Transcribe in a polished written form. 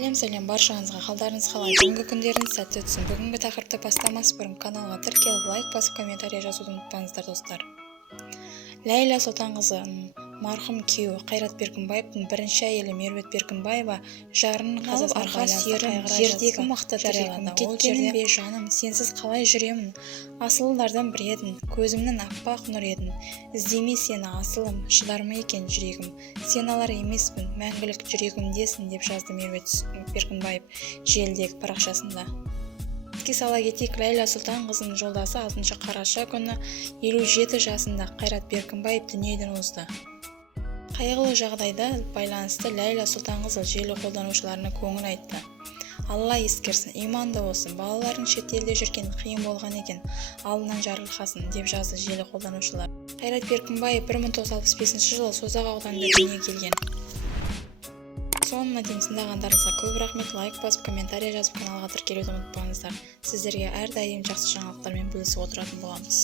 Сәлем баршаңызға, қалдарыңыз қалай? Бүгінгі күндеріңіз сәтті өтсін. Бүгінгі тақырыпты бастамас бұрын каналға тіркеліп, лайк басып, комментария жазуды ұмытпаңыздар, достар. Ләйла Сұлтанқызының марқұм күйеуі Қайрат Беркінбаевтың бірінші әйелі Меруерт Беркінбаева жарының қазасына байланысты жердегі мықты жариялады. Кеткенің бе жаным, сенсіз қалай жүремін? Асылдардан бір едің, көзімнің аппақ нұр едің. Іздеме сені асылым, шыдар ма екен жүрегім? Сен алар емеспін, мәңгілік жүрегімдесің, деп жазды Меруерт Беркінбаев желідегі парақшасында. Еске сала кетейік, Ләйла Сұлтанқызының жолдасы 6 қараша күні 57 жасында Қайрат Беркінбаев дүниеден озды. Қайғылы жағдайда байланысты Ләйла Сұлтанқызы желі қолданушыларына көңіл айтты. Алла ескерсін, иманды болсын, балалардың шетелде жүрген қиын болған екен, алдынан жарылқасын, деп жазды желі қолданушылар. Қайрат Беркінбаев 1965 жылы Созақ ауданында дүниеге келген. Соңына дейін тыңдағандарыңызға көп рахмет. Лайк басып, комментария жазып, каналға тіркелуді ұмытпаңыздар. Сіздерге әрдайым жақсы жаңалықтармен бөлісіп отыратын боламыз.